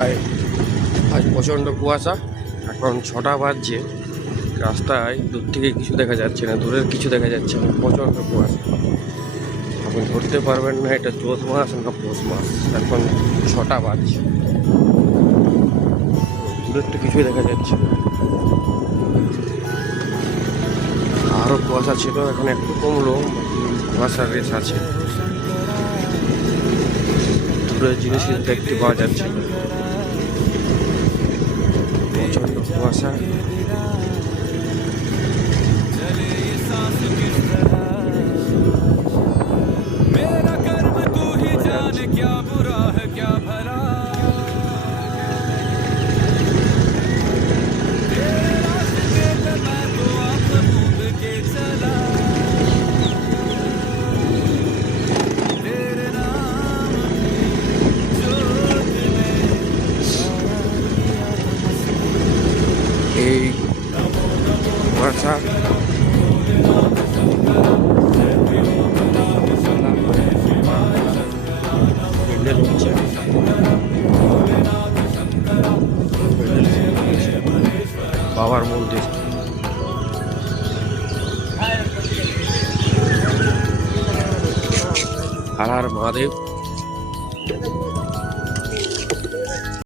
আজ প্রচণ্ড কুয়াশা। এখন 6টা বাজছে, রাস্তায় দূর থেকে কিছু দেখা যাচ্ছে না, দূরের কিছু দেখা যাচ্ছে না, প্রচণ্ড কুয়াশা। আপনি ধরতে পারবেন না এটা চৈত মাস না পৌষ মাস। এখন 6টা বাজছে, দূরের তো কিছুই দেখা যাচ্ছে না। আরও কুয়াশা ছিল, এখন একটু কমলো, কুয়াশার রেস আছে। দূরের জিনিস দেখতে পাওয়া যাচ্ছে না, প্রচণ্ড কুয়াশা। এই কুয়াশা হচ্ছে, বাবার মন্দির। আর মহাদেব।